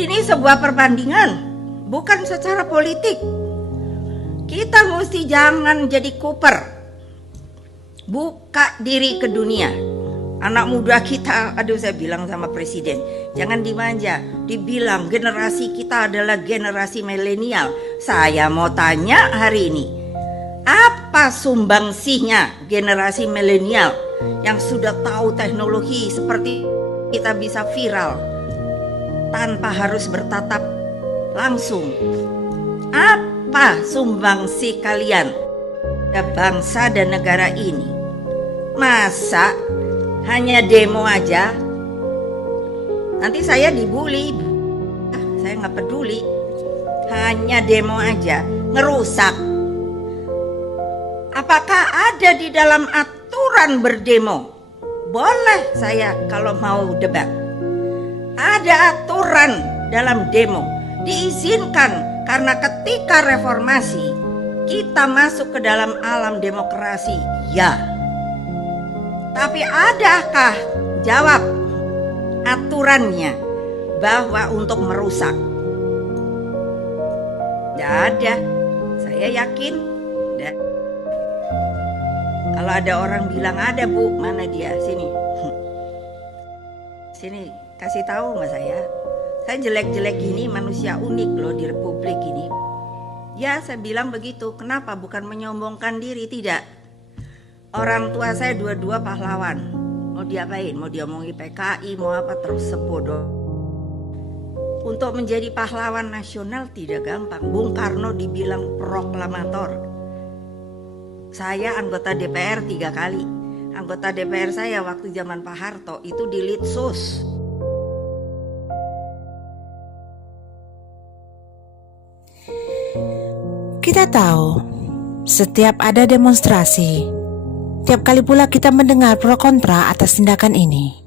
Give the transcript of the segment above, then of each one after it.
Ini sebuah perbandingan, bukan secara politik. Kita mesti jangan jadi kuper. Buka diri ke dunia. Anak muda kita, saya bilang sama presiden, jangan dimanja. Dibilang generasi kita adalah generasi milenial. Saya mau tanya hari ini, apa sumbangsihnya generasi milenial yang sudah tahu teknologi seperti kita bisa viral tanpa harus bertatap langsung? Apa sumbangsih kalian pada bangsa dan negara ini? Masa hanya demo aja? Nanti saya dibully. Saya nggak peduli. Hanya demo aja, ngerusak. Apakah ada di dalam aturan berdemo? Boleh saya kalau mau debat. Ada aturan dalam demo, diizinkan karena ketika reformasi kita masuk ke dalam alam demokrasi, ya. Tapi adakah jawab aturannya bahwa untuk merusak? Tidak ada. Saya yakin tidak. Kalau ada orang bilang ada, Bu, mana dia? Sini. Sini, kasih tahu sama saya. Saya jelek-jelek gini, manusia unik loh di republik ini. Ya, saya bilang begitu. Kenapa? Bukan menyombongkan diri, tidak. Orang tua saya dua-dua pahlawan. Mau diapain? Mau diomongi PKI, mau apa, terus sebodoh. Untuk menjadi pahlawan nasional tidak gampang. Bung Karno dibilang proklamator. Saya anggota DPR 3 kali. Anggota DPR saya waktu zaman Pak Harto itu di Litsus. Kita tahu, setiap ada demonstrasi, tiap kali pula kita mendengar pro kontra atas tindakan ini.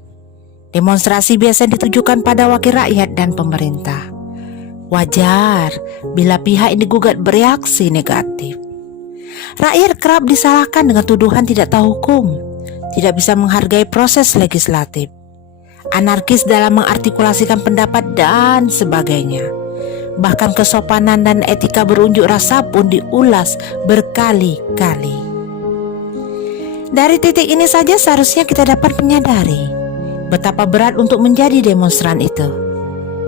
Demonstrasi biasa ditujukan pada wakil rakyat dan pemerintah. Wajar bila pihak yang digugat bereaksi negatif. Rakyat kerap disalahkan dengan tuduhan tidak tahu hukum, tidak bisa menghargai proses legislatif, anarkis dalam mengartikulasikan pendapat dan sebagainya. Bahkan kesopanan dan etika berunjuk rasa pun diulas berkali-kali. Dari titik ini saja seharusnya kita dapat menyadari betapa berat untuk menjadi demonstran itu.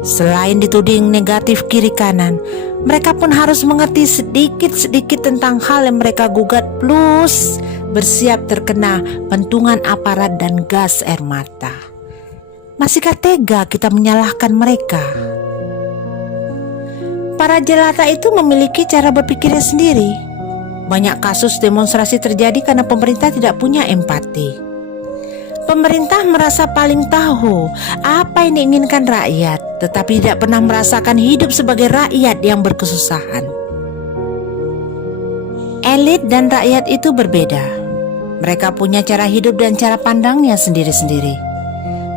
Selain dituding negatif kiri kanan, mereka pun harus mengerti sedikit-sedikit tentang hal yang mereka gugat, plus bersiap terkena pentungan aparat dan gas air mata. Masihkah tega kita menyalahkan mereka? Para jelata itu memiliki cara berpikirnya sendiri. Banyak kasus demonstrasi terjadi karena pemerintah tidak punya empati. Pemerintah merasa paling tahu apa yang diinginkan rakyat, tetapi tidak pernah merasakan hidup sebagai rakyat yang berkesusahan. Elit dan rakyat itu berbeda. Mereka punya cara hidup dan cara pandangnya sendiri-sendiri.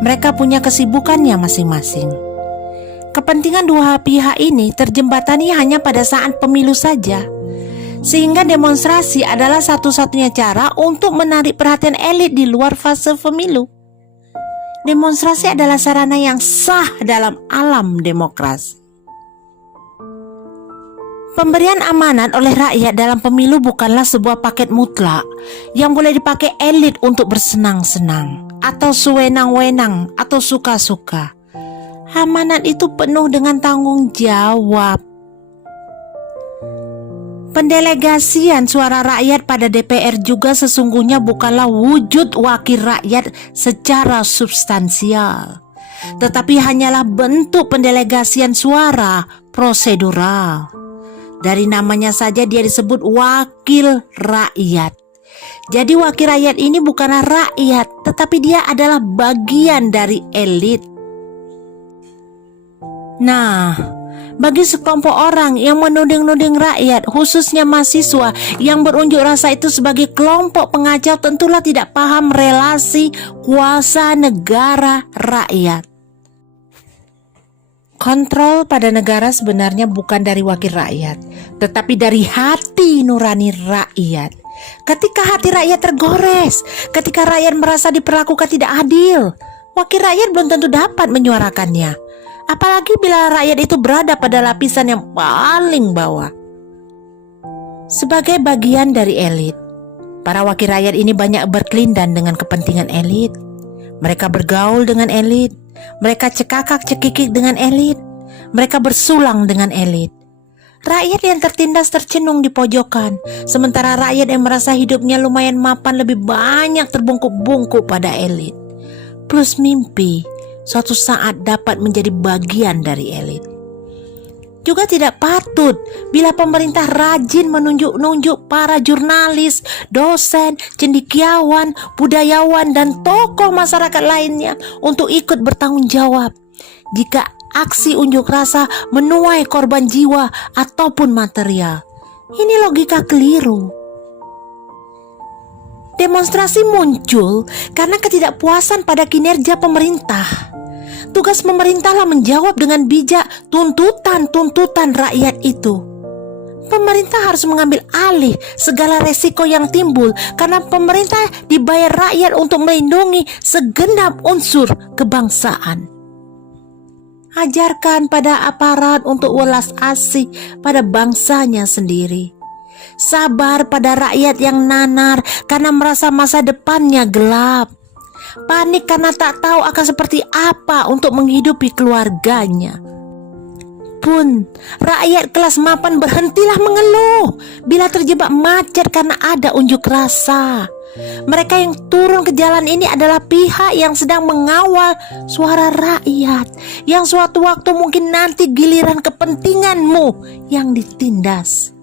Mereka punya kesibukannya masing-masing. Kepentingan dua pihak ini terjembatani hanya pada saat pemilu saja. Sehingga demonstrasi adalah satu-satunya cara untuk menarik perhatian elit di luar fase pemilu. Demonstrasi adalah sarana yang sah dalam alam demokrasi. Pemberian amanat oleh rakyat dalam pemilu bukanlah sebuah paket mutlak yang boleh dipakai elit untuk bersenang-senang atau sewenang-wenang atau suka-suka. Amanat itu penuh dengan tanggung jawab. Pendelegasian suara rakyat pada DPR juga sesungguhnya bukanlah wujud wakil rakyat secara substansial, tetapi hanyalah bentuk pendelegasian suara prosedural. Dari namanya saja dia disebut wakil rakyat. Jadi wakil rakyat ini bukanlah rakyat, tetapi dia adalah bagian dari elit. Nah, bagi sekelompok orang yang menuding-nuding rakyat, khususnya mahasiswa yang berunjuk rasa itu sebagai kelompok pengacau, tentulah tidak paham relasi kuasa negara rakyat. Kontrol pada negara sebenarnya bukan dari wakil rakyat, tetapi dari hati nurani rakyat. Ketika hati rakyat tergores, ketika rakyat merasa diperlakukan tidak adil, wakil rakyat belum tentu dapat menyuarakannya. Apalagi bila rakyat itu berada pada lapisan yang paling bawah. Sebagai bagian dari elit, para wakil rakyat ini banyak berkelindan dengan kepentingan elit. Mereka bergaul dengan elit, mereka cekakak-cekikik dengan elit, mereka bersulang dengan elit. Rakyat yang tertindas tercenung di pojokan, sementara rakyat yang merasa hidupnya lumayan mapan lebih banyak terbungkuk-bungkuk pada elit. Plus mimpi suatu saat dapat menjadi bagian dari elit. Juga tidak patut bila pemerintah rajin menunjuk-nunjuk para jurnalis, dosen, cendekiawan, budayawan, dan tokoh masyarakat lainnya untuk ikut bertanggung jawab jika aksi unjuk rasa menuai korban jiwa ataupun material. Ini logika keliru. Demonstrasi muncul karena ketidakpuasan pada kinerja pemerintah. Tugas pemerintahlah menjawab dengan bijak tuntutan-tuntutan rakyat itu. Pemerintah harus mengambil alih segala resiko yang timbul karena pemerintah dibayar rakyat untuk melindungi segenap unsur kebangsaan. Ajarkan pada aparat untuk welas asih pada bangsanya sendiri. Sabar pada rakyat yang nanar karena merasa masa depannya gelap. Panik karena tak tahu akan seperti apa untuk menghidupi keluarganya. Pun, rakyat kelas mapan berhentilah mengeluh bila terjebak macet karena ada unjuk rasa. Mereka yang turun ke jalan ini adalah pihak yang sedang mengawal suara rakyat, yang suatu waktu mungkin nanti giliran kepentinganmu yang ditindas.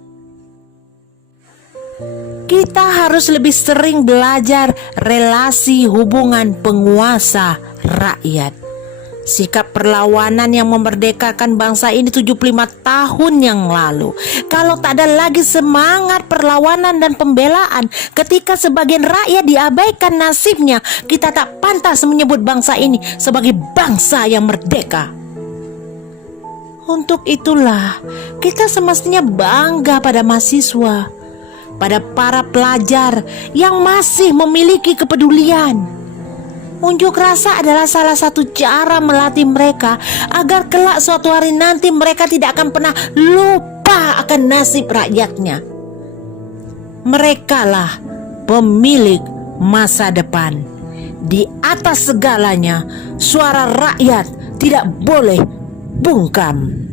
Kita harus lebih sering belajar relasi hubungan penguasa rakyat. Sikap perlawanan yang memerdekakan bangsa ini 75 tahun yang lalu. Kalau tak ada lagi semangat perlawanan dan pembelaan ketika sebagian rakyat diabaikan nasibnya, kita tak pantas menyebut bangsa ini sebagai bangsa yang merdeka. Untuk itulah kita semestinya bangga pada mahasiswa, pada para pelajar yang masih memiliki kepedulian. Unjuk rasa adalah salah satu cara melatih mereka agar kelak suatu hari nanti mereka tidak akan pernah lupa akan nasib rakyatnya. Merekalah pemilik masa depan. Di atas segalanya, suara rakyat tidak boleh bungkam.